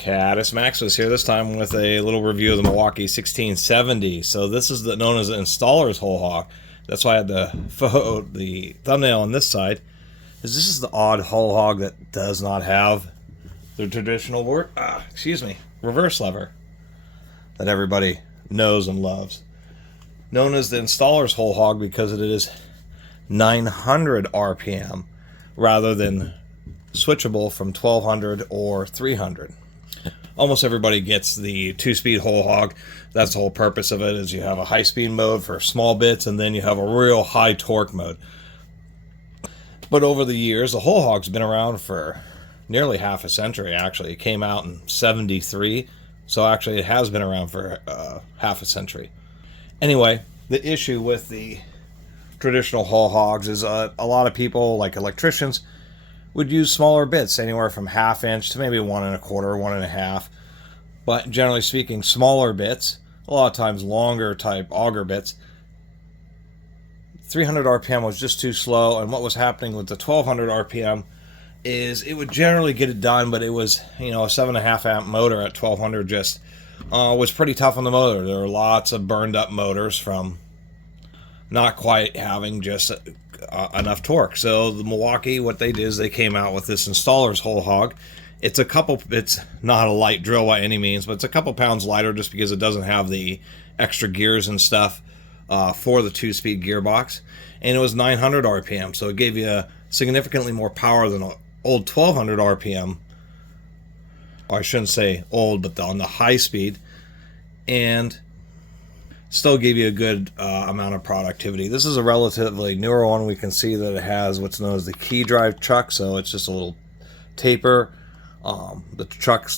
Catus Maximus here, this time with a little review of the Milwaukee 1670. So this is known as the installer's whole hog. That's why I had the thumbnail on this side, because this is the odd whole hog that does not have the traditional reverse lever that everybody knows and loves. Known as the installer's whole hog because it is 900 RPM rather than switchable from 1200 or 300. Almost everybody gets the two-speed whole hog. That's the whole purpose of it, is you have a high-speed mode for small bits, and then you have a real high torque mode. But over the years, the whole hog's been around for nearly half a century, actually. It came out in 73, so actually it has been around for half a century. Anyway, the issue with the traditional whole hogs is a lot of people, like electricians, would use smaller bits, anywhere from 1/2 inch to maybe 1 1/4, 1 1/2. But generally speaking, smaller bits, a lot of times longer type auger bits. 300 RPM was just too slow, and what was happening with the 1200 RPM is it would generally get it done, but it was, a 7.5 amp motor at 1200 just was pretty tough on the motor. There were lots of burned up motors from not quite having just enough torque. So the Milwaukee, what they did is they came out with this installer's whole hog. It's not a light drill by any means, but it's a couple pounds lighter just because it doesn't have the extra gears and stuff for the two-speed gearbox. And it was 900 RPM, so it gave you significantly more power than an old 1200 RPM. Or I shouldn't say old, but on the high speed. And still give you a good amount of productivity. This is a relatively newer one. We can see that it has what's known as the key drive chuck, so it's just a little taper the chuck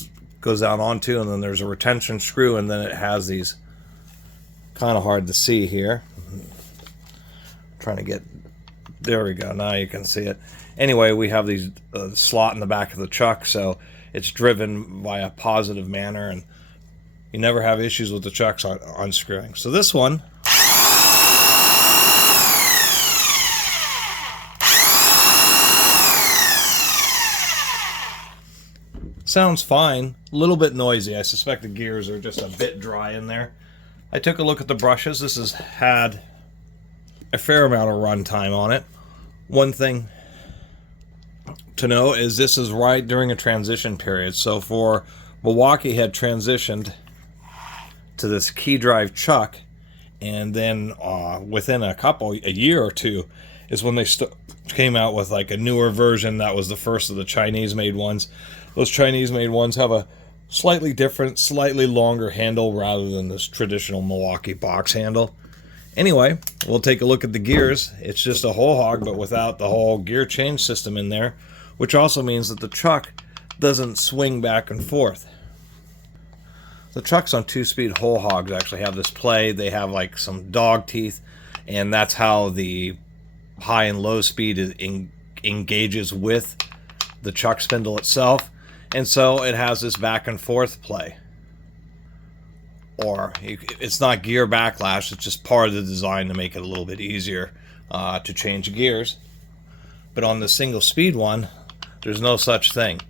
goes down onto, and then there's a retention screw, and then it has these, kind of hard to see here. Trying to get, there we go, now you can see it. Anyway, we have these slot in the back of the chuck, so it's driven by a positive manner, and you never have issues with the chucks unscrewing. So this one sounds fine, a little bit noisy. I suspect the gears are just a bit dry in there. I took a look at the brushes. This has had a fair amount of run time on it. One thing to know is this is right during a transition period. So for Milwaukee had transitioned to this key drive chuck, and then within a year or two is when they came out with like a newer version that was the first of the Chinese made ones. Those Chinese made ones have a slightly different, slightly longer handle rather than this traditional Milwaukee box handle. Anyway, we'll take a look at the gears. It's just a whole hog, but without the whole gear change system in there, which also means that the chuck doesn't swing back and forth. The chucks on two-speed whole hogs actually have this play. They have like some dog teeth, and that's how the high and low speed engages with the chuck spindle itself. And so it has this back and forth play. Or it's not gear backlash, it's just part of the design to make it a little bit easier to change gears. But on the single speed one, there's no such thing.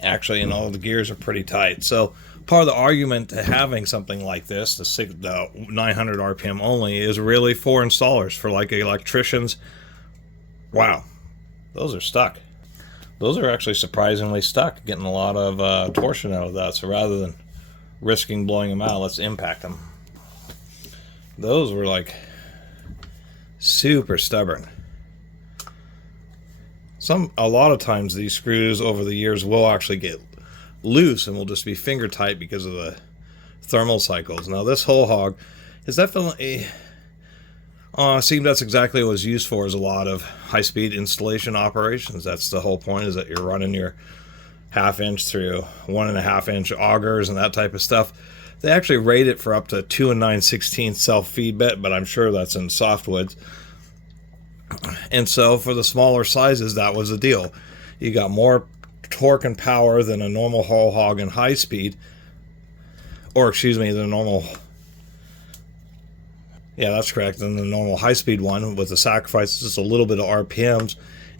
Actually, the gears are pretty tight. So part of the argument to having something like this, the 900 RPM only, is really for installers, for like electricians. Wow, those are stuck. Those are actually surprisingly stuck, getting a lot of torsion out of that. So rather than risking blowing them out, let's impact them. Those were like super stubborn. A lot of times these screws over the years will actually get loose and will just be finger tight because of the thermal cycles. Now this whole hog is definitely seemed that's exactly what it was used for, is a lot of high-speed installation operations. That's the whole point, is that you're running your 1/2 inch through 1 1/2 inch augers and that type of stuff. They actually rate it for up to 2 9/16 self-feed bit, but I'm sure that's in softwoods. And so for the smaller sizes, that was the deal. You got more torque and power than a normal whole hog in high speed, or excuse me, the normal, yeah, that's correct, than the normal high speed one, with the sacrifice just a little bit of RPMs,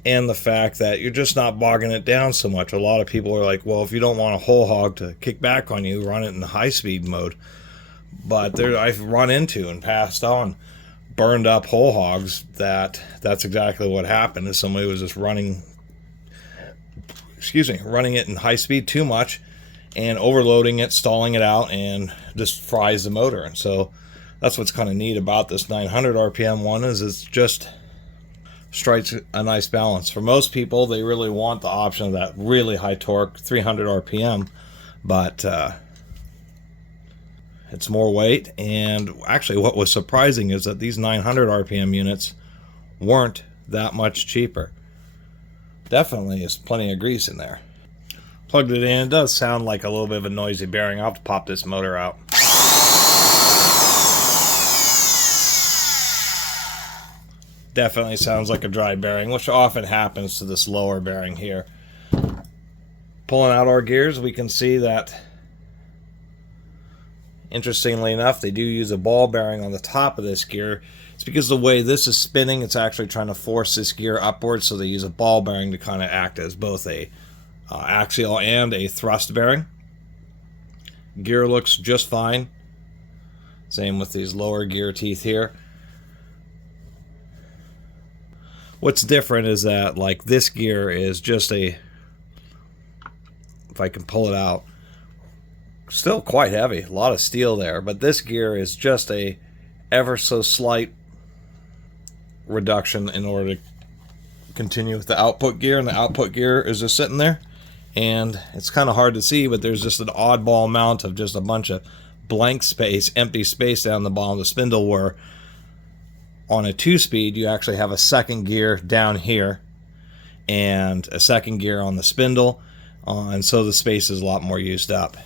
and the fact that you're just not bogging it down so much. A lot of people are like, well, if you don't want a whole hog to kick back on you, run it in the high-speed mode. But there, I've run into and passed on burned up whole hogs that's exactly what happened. Is somebody was just running it in high speed too much and overloading it, stalling it out, and just fries the motor. And so that's what's kind of neat about this 900 RPM one, is it's just strikes a nice balance. For most people, they really want the option of that really high torque 300 RPM, but it's more weight. And actually what was surprising is that these 900 RPM units weren't that much cheaper. Definitely is plenty of grease in there. Plugged it in. It does sound like a little bit of a noisy bearing. I'll have to pop this motor out. Definitely sounds like a dry bearing, which often happens to this lower bearing here. Pulling out our gears, we can see that, interestingly enough, they do use a ball bearing on the top of this gear. It's because the way this is spinning, it's actually trying to force this gear upwards, so they use a ball bearing to kind of act as both a axial and a thrust bearing. Gear looks just fine. Same with these lower gear teeth here. What's different is that, like, this gear is just a, if I can pull it out, still quite heavy, a lot of steel there, but this gear is just a ever so slight reduction in order to continue with the output gear, and the output gear is just sitting there, and it's kind of hard to see, but there's just an oddball amount of just a bunch of blank space, empty space down the bottom of the spindle, where on a 2-speed you actually have a second gear down here and a second gear on the spindle, and so the space is a lot more used up.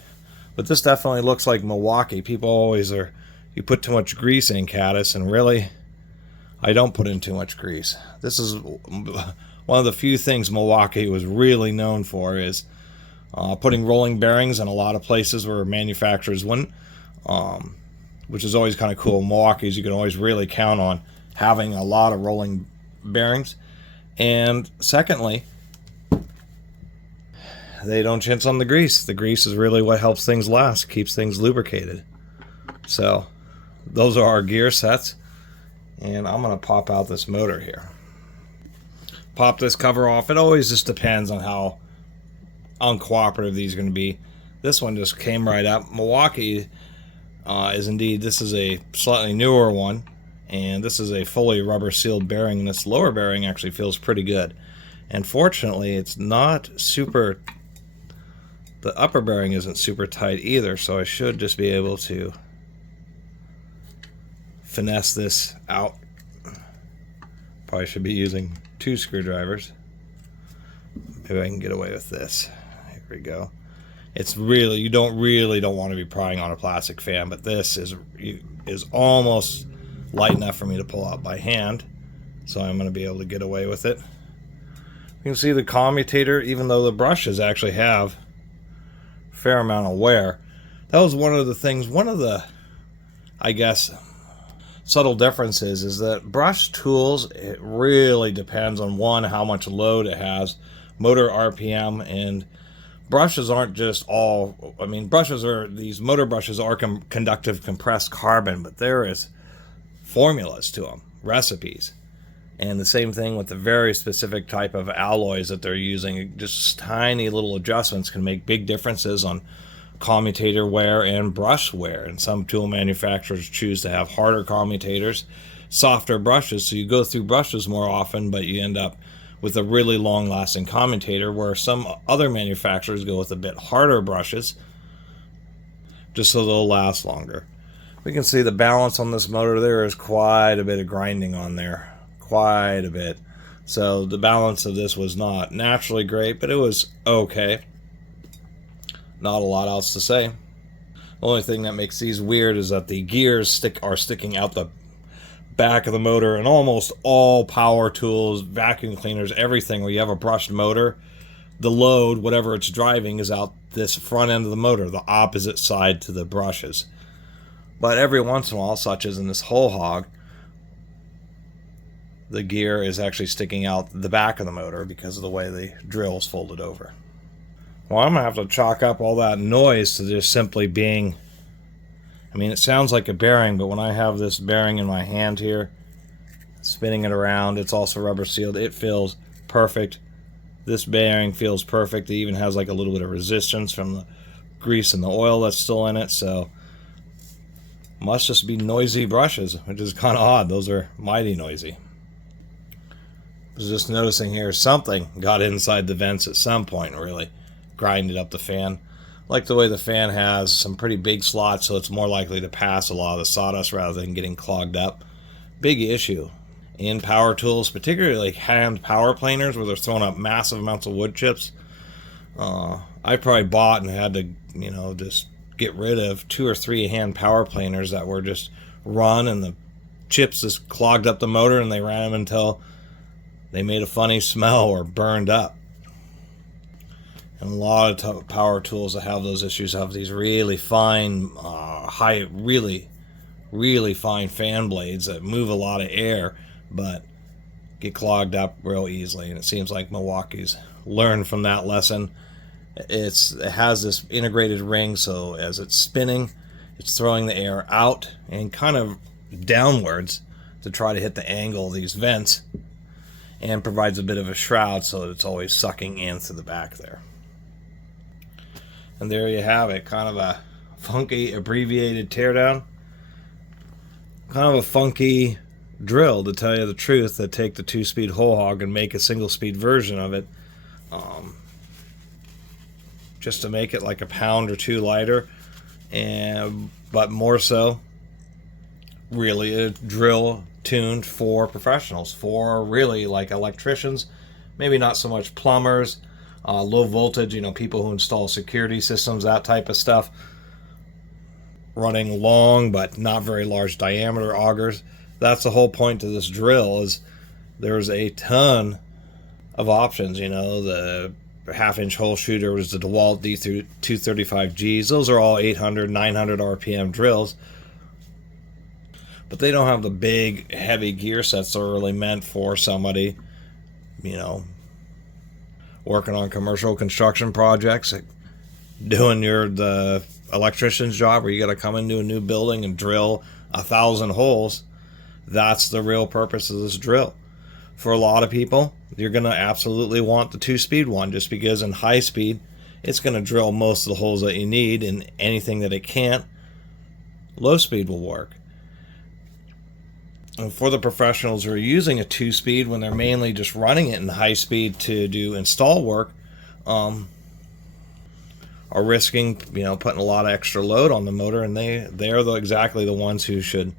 But this definitely looks like Milwaukee. People always are, you put too much grease in, Catus, and really, I don't put in too much grease. This is one of the few things Milwaukee was really known for, is putting rolling bearings in a lot of places where manufacturers wouldn't, which is always kind of cool. Milwaukee's, you can always really count on having a lot of rolling bearings. And secondly, they don't chintz on the grease. The grease is really what helps things last, keeps things lubricated. So those are our gear sets, and I'm going to pop out this motor here. Pop this cover off. It always just depends on how uncooperative these are going to be. This one just came right up. Milwaukee is indeed, this is a slightly newer one, and this is a fully rubber sealed bearing. This lower bearing actually feels pretty good, and fortunately it's not super, the upper bearing isn't super tight either, so I should just be able to finesse this out. Probably should be using 2 screwdrivers. Maybe I can get away with this. Here we go. It's really, you don't want to be prying on a plastic fan, but this is almost light enough for me to pull out by hand, so I'm going to be able to get away with it. You can see the commutator, even though the brushes actually have a fair amount of wear. That was one of the things, one of the, I guess, subtle differences is that brush tools, it really depends on, one, how much load it has, motor RPM, and brushes aren't just all, I mean, brushes are, these motor brushes are conductive compressed carbon, but there is formulas to them, recipes. And the same thing with the very specific type of alloys that they're using. Just tiny little adjustments can make big differences on commutator wear and brush wear. And some tool manufacturers choose to have harder commutators, softer brushes, so you go through brushes more often, but you end up with a really long-lasting commutator, where some other manufacturers go with a bit harder brushes just so they'll last longer. We can see the balance on this motor. There is quite a bit of grinding on there, quite a bit. So the balance of this was not naturally great, but it was okay. Not a lot else to say. The only thing that makes these weird is that the gears are sticking out the back of the motor, and almost all power tools, vacuum cleaners, everything where you have a brushed motor, the load, whatever it's driving, is out this front end of the motor, the opposite side to the brushes. But every once in a while, such as in this whole hog, the gear is actually sticking out the back of the motor because of the way the drill is folded over. Well, I'm going to have to chalk up all that noise to just simply being, I mean, it sounds like a bearing, but when I have this bearing in my hand here, spinning it around, it's also rubber sealed. It feels perfect. This bearing feels perfect. It even has like a little bit of resistance from the grease and the oil that's still in it, so must just be noisy brushes, which is kind of odd. Those are mighty noisy. I was just noticing here something got inside the vents at some point and really grinded up the fan. I like the way the fan has some pretty big slots, so it's more likely to pass a lot of the sawdust rather than getting clogged up. Big issue in power tools, particularly like hand power planers where they're throwing up massive amounts of wood chips. I probably bought and had to, you know, just get rid of 2 or 3 hand power planers that were just run and the chips just clogged up the motor and they ran them until they made a funny smell or burned up. And a lot of power tools that have those issues have these really fine, really fine fan blades that move a lot of air, but get clogged up real easily. And it seems like Milwaukee's learned from that lesson. It has this integrated ring, so as it's spinning, it's throwing the air out and kind of downwards to try to hit the angle of these vents, and provides a bit of a shroud so that it's always sucking in through the back there. And there you have it, kind of a funky abbreviated teardown. Kind of a funky drill, to tell you the truth, that take the 2-speed whole hog and make a single-speed version of it, just to make it like a pound or 2 lighter, but more so, really a drill tuned for professionals, for really like electricians, maybe not so much plumbers, low voltage, you know, people who install security systems, that type of stuff, running long but not very large diameter augers. That's the whole point of this drill, is there's a ton of options. You know, the half-inch hole shooter was the DeWalt D235Gs. Those are all 800, 900 RPM drills, but they don't have the big, heavy gear sets that are really meant for somebody, you know, working on commercial construction projects, like doing the electrician's job where you got to come into a new building and drill 1,000 holes. That's the real purpose of this drill. For a lot of people, you're going to absolutely want the 2-speed one, just because in high speed, it's going to drill most of the holes that you need, and anything that it can't, low speed will work. And for the professionals who are using a 2-speed when they're mainly just running it in high speed to do install work, are risking, you know, putting a lot of extra load on the motor, and they're exactly the ones who should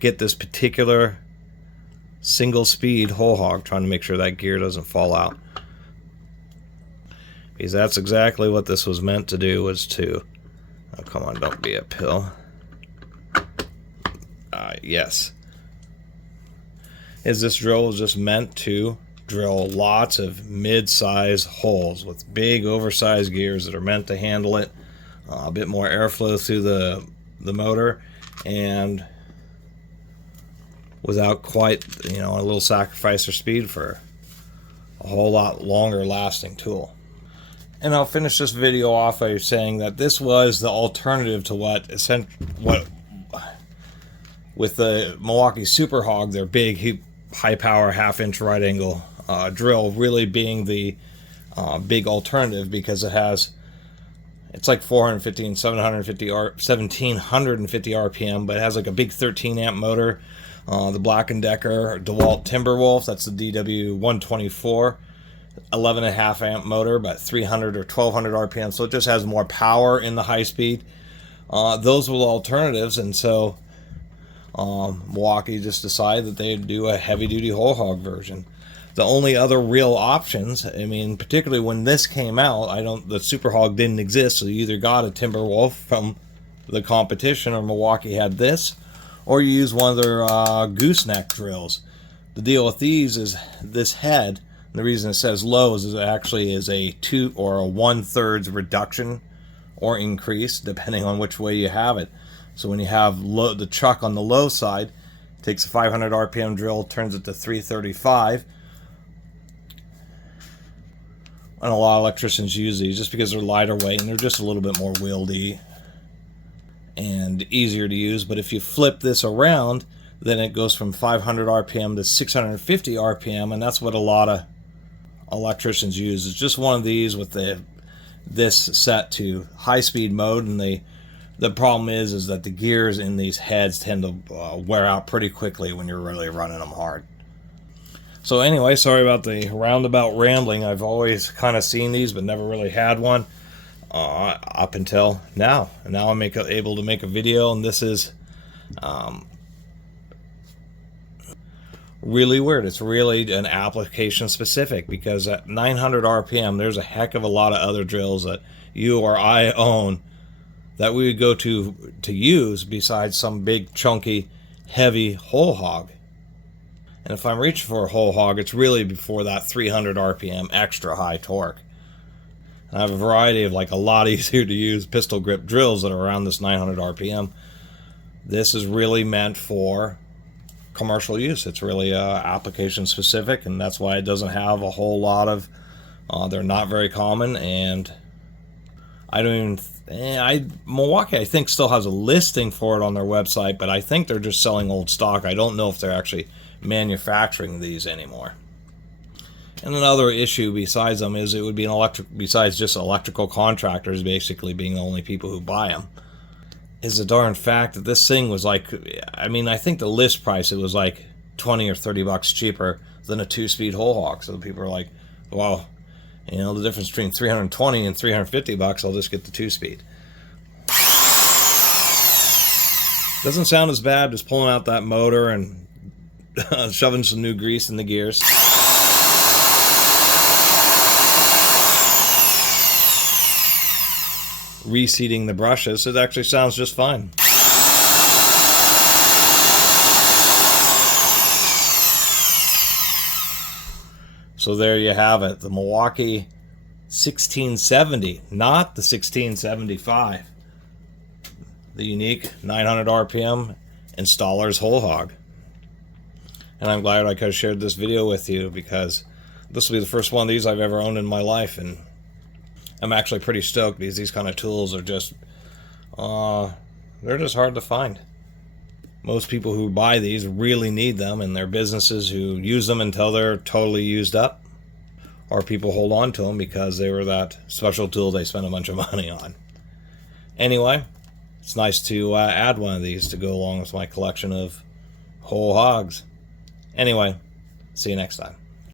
get this particular single speed whole hog, trying to make sure that gear doesn't fall out, because that's exactly what this was meant to do, was to, oh come on, don't be a pill. Yes, is this drill is just meant to drill lots of mid-size holes with big oversized gears that are meant to handle it, a bit more airflow through the motor, and without quite, you know, a little sacrifice or speed for a whole lot longer lasting tool. And I'll finish this video off by saying that this was the alternative to what with the Milwaukee Super Hawg, their big high power half-inch right angle drill, really being the big alternative, because it's like 450 and 1750 RPM, but it has like a big 13 amp motor. The Black & Decker DeWalt Timberwolf, that's the DW124, 11.5 amp motor, but 300 or 1200 RPM, so it just has more power in the high speed. Those were the alternatives, and so Milwaukee just decided that they'd do a heavy-duty whole hog version. The only other real options, I mean, particularly when this came out, the Super Hawg didn't exist, so you either got a Timberwolf from the competition, or Milwaukee had this, or you use one of their gooseneck drills. The deal with these is this head, and the reason it says low is it actually is a 2 or a 1/3 reduction or increase, depending on which way you have it. So when you have the chuck on the low side, Takes a 500 RPM drill, turns it to 335. And a lot of electricians use these just because they're lighter weight and they're just a little bit more wieldy and easier to use. But if you flip this around, then it goes from 500 RPM to 650 RPM, and that's what a lot of electricians use. It's just one of these with this set to high-speed mode, and the problem is that the gears in these heads tend to wear out pretty quickly when you're really running them hard. So anyway, sorry about the roundabout rambling. I've always kind of seen these, but never really had one up until now. And now I'm able to make a video, and this is really weird. It's really an application specific, because at 900 RPM, there's a heck of a lot of other drills that you or I own that we would go to use besides some big, chunky, heavy whole hog. And if I'm reaching for a whole hog, it's really before that 300 RPM extra high torque. And I have a variety of a lot easier to use pistol grip drills that are around this 900 RPM. This is really meant for commercial use. It's really application specific, and that's why it doesn't have a whole lot of, they're not very common, and I don't even, Milwaukee I think still has a listing for it on their website, but I think they're just selling old stock. I don't know if they're actually manufacturing these anymore. And another issue besides them is it would be besides just electrical contractors basically being the only people who buy them, is the darn fact that this thing was I think the list price, it was like 20 or 30 bucks cheaper than a 2-speed whole hog. So people are like, well, the difference between 320 and 350 bucks, I'll just get the 2-speed. Doesn't sound as bad as pulling out that motor and shoving some new grease in the gears. Reseating the brushes. It actually sounds just fine. So there you have it. The Milwaukee 1670, not the 1675. The unique 900 RPM installer's whole hog. And I'm glad I could have shared this video with you, because this will be the first one of these I've ever owned in my life, and I'm actually pretty stoked because these kind of tools are just, they're just hard to find. Most people who buy these really need them, and they're businesses who use them until they're totally used up, or people hold on to them because they were that special tool they spent a bunch of money on. Anyway, it's nice to add one of these to go along with my collection of whole hogs. Anyway, see you next time.